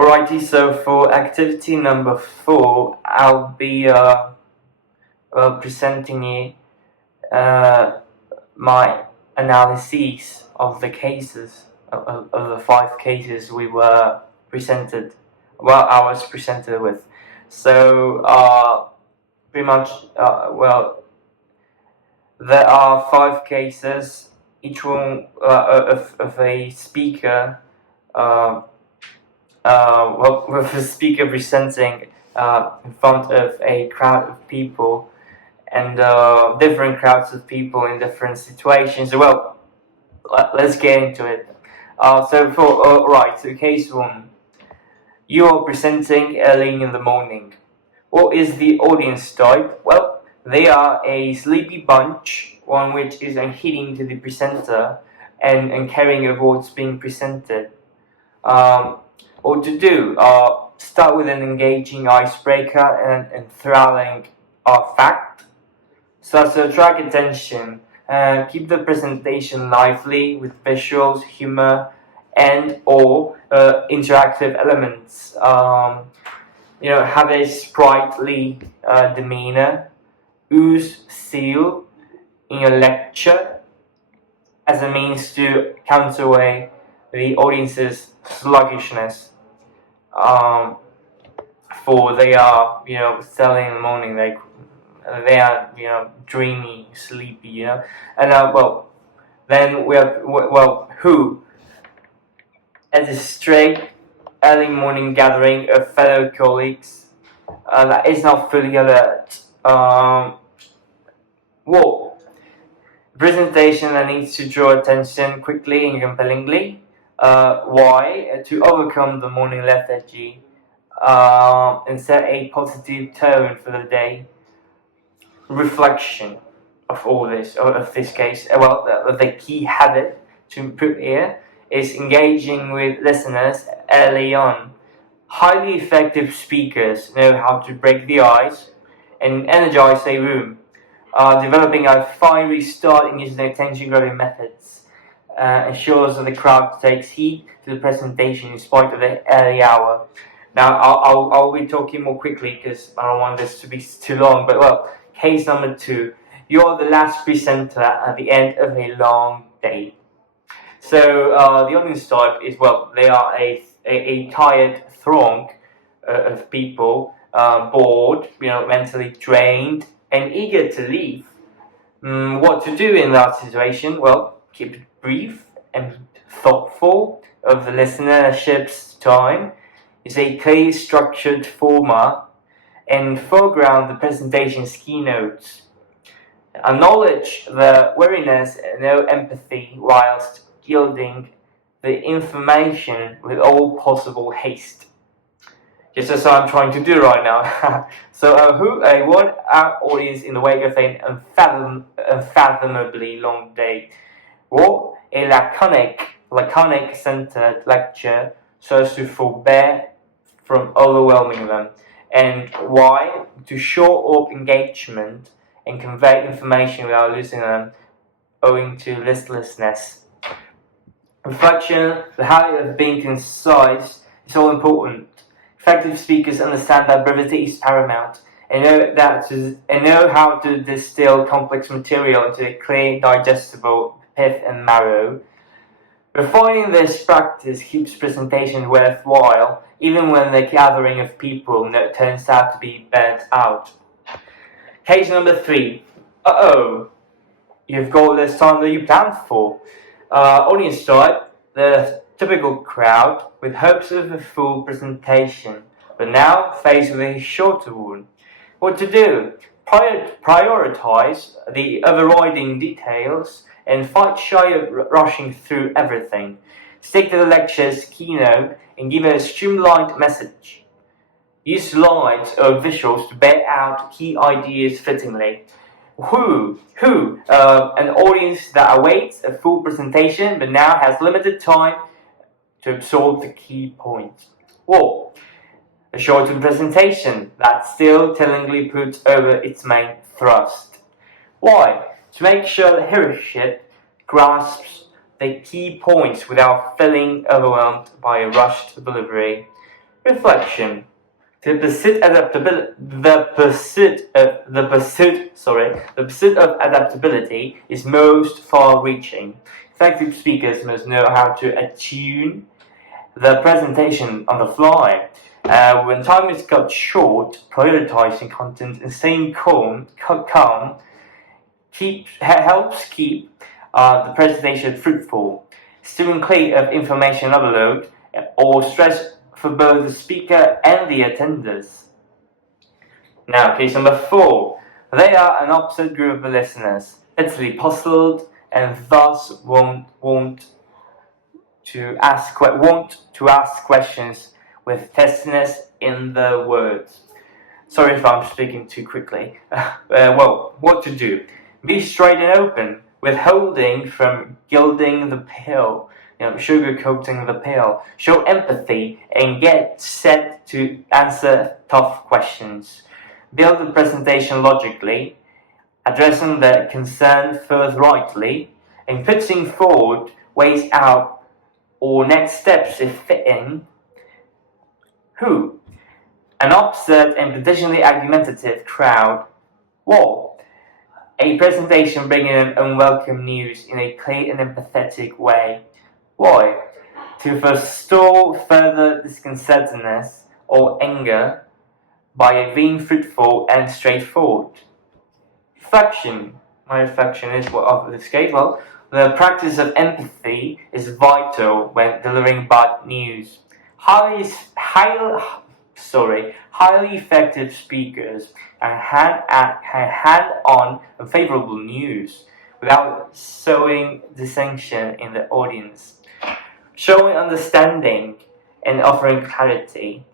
Alrighty, so for activity number 4, I'll be presenting you my analyses of the cases, of the 5 cases we were presented, I was presented with. So, pretty much, there are 5 cases, each one of a speaker. With the speaker presenting in front of a crowd of people, and different crowds of people in different situations. Well, let's get into it. So case 1. You are presenting early in the morning. What is the audience type? Well, they are a sleepy bunch, one which is unheeding to the presenter and caring of what's being presented. What to do? Start with an engaging icebreaker and enthralling fact, so as to attract attention. Keep the presentation lively with visuals, humor, and/or interactive elements. Have a sprightly demeanor. Use zeal in your lecture as a means to counterweigh the audience's sluggishness. For they are, early in the morning, they are, dreamy, sleepy, and then we have, who, at a straight early morning gathering of fellow colleagues that is not fully alert. What? Presentation that needs to draw attention quickly and compellingly. Why? To overcome the morning lethargy and set a positive tone for the day. Reflection of all this, of this case. The key habit to improve here is engaging with listeners early on. Highly effective speakers know how to break the ice and energize a room. Developing a fiery start and using attention-grabbing methods ensures that the crowd takes heed to the presentation in spite of the early hour. Now, I'll be talking more quickly because I don't want this to be too long, but case number 2. You are the last presenter at the end of a long day. So, the audience type is, they are a tired throng of people, bored, mentally drained, and eager to leave. What to do in that situation? Well, keep it brief and thoughtful of the listenership's time. It's a clearly structured format and foreground the presentation's keynotes. Acknowledge the weariness and no empathy whilst yielding the information with all possible haste. Just as I'm trying to do right now. So, what our audience in the wake of an unfathomably long day? Well, a laconic-centered lecture so as to forbear from overwhelming them. And why? To show up engagement and convey information without losing them owing to listlessness. Reflection, the habit of being concise, is all important. Effective speakers understand that brevity is paramount and know how to distill complex material into a clear, digestible pith and marrow. Refining this practice keeps presentation worthwhile, even when the gathering of people turns out to be burnt out. Case number 3. You've got less time than you planned for. Audience type, the typical crowd with hopes of a full presentation, but now faced with a shorter one. What to do? Prioritize the overriding details and fight shy of rushing through everything. Stick to the lecture's keynote and give a streamlined message. Use slides or visuals to bear out key ideas fittingly. An audience that awaits a full presentation but now has limited time to absorb the key points. What? A shortened presentation that still tellingly puts over its main thrust. Why? To make sure the hearership grasps the key points without feeling overwhelmed by a rushed delivery. Reflection. The pursuit of adaptability is most far-reaching. Effective speakers must know how to attune the presentation on the fly. When time is cut short, prioritizing content and staying calm helps keep the presentation fruitful. Steering clear of information overload or stress for both the speaker and the attenders. Now, case number 4. They are an opposite group of listeners, mentally puzzled and thus want to ask questions with testiness in the words. Sorry if I'm speaking too quickly. Well, what to do? Be straight and open, withholding from gilding the pill, sugarcoating the pill. Show empathy and get set to answer tough questions. Build the presentation logically, addressing the concern forthrightly, and putting forward ways out or next steps if fitting. Who? An upset and potentially argumentative crowd. What? A presentation bringing in unwelcome news in a clear and empathetic way. Why? To forestall further disconcertedness or anger by being fruitful and straightforward. Reflection. My reflection is of this case. Well, the practice of empathy is vital when delivering bad news. Highly effective speakers and hand-on and favorable news without sowing dissension in the audience, showing understanding and offering clarity,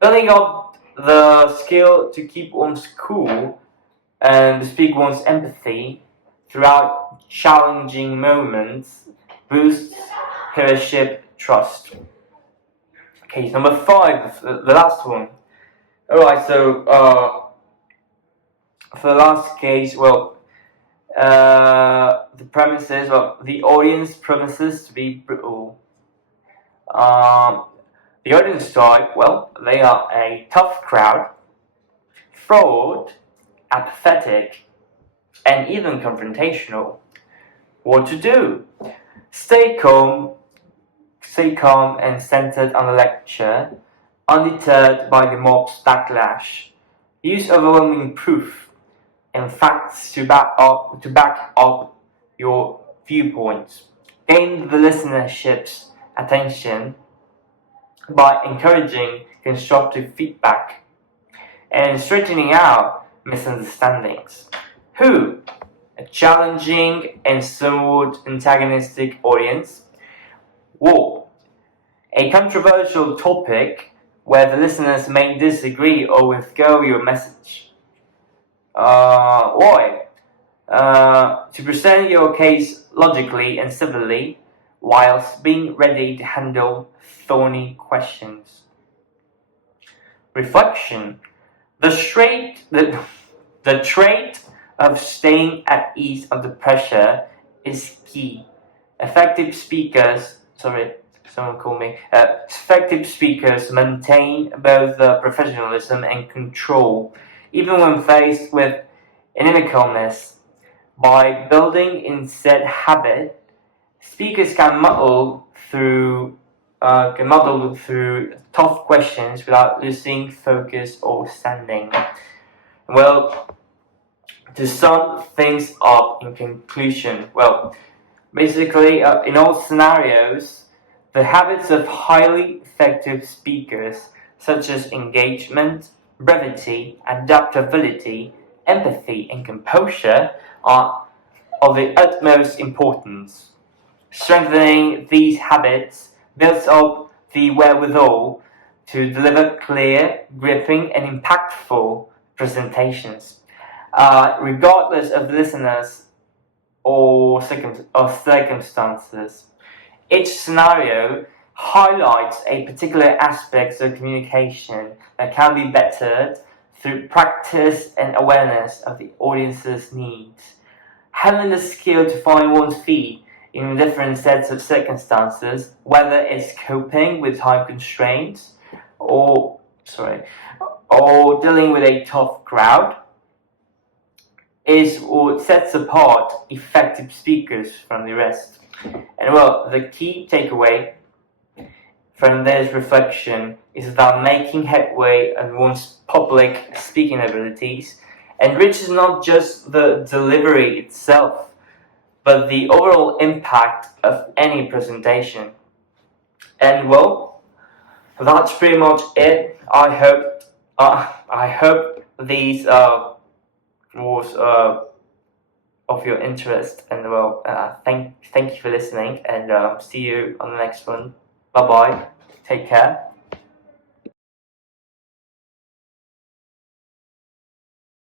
building up the skill to keep one's cool and to speak one's empathy throughout challenging moments boosts peership trust. Case number 5, the last one. Alright, so for the last case, well, the premises, the audience promises to be brutal. The audience type, well, they are a tough crowd, fraud, apathetic, and even confrontational. What to do? Stay calm and centered on the lecture, undeterred by the mob's backlash. Use overwhelming proof and facts to back up your viewpoints. Gain the listenership's attention by encouraging constructive feedback and straightening out misunderstandings. Who? A challenging and somewhat antagonistic audience. War. A controversial topic where the listeners may disagree or withdraw your message. Why? To present your case logically and civilly, whilst being ready to handle thorny questions. Reflection. The trait of staying at ease under pressure is key. Effective speakers maintain both professionalism and control, even when faced with inimicalness. By building in said habit, speakers can muddle through tough questions without losing focus or standing. Well, to sum things up in conclusion, basically, in all scenarios, the habits of highly effective speakers, such as engagement, brevity, adaptability, empathy, and composure, are of the utmost importance. Strengthening these habits builds up the wherewithal to deliver clear, gripping, and impactful presentations, regardless of listeners or circumstances. Each scenario highlights a particular aspect of communication that can be bettered through practice and awareness of the audience's needs. Having the skill to find one's feet in different sets of circumstances, whether it's coping with time constraints or dealing with a tough crowd is what sets apart effective speakers from the rest. And well, the key takeaway from this reflection is that making headway on one's public speaking abilities enriches not just the delivery itself, but the overall impact of any presentation. And well, that's pretty much it. I hope these was of your interest, and well, thank you for listening, and see you on the next one. Bye bye. Take care.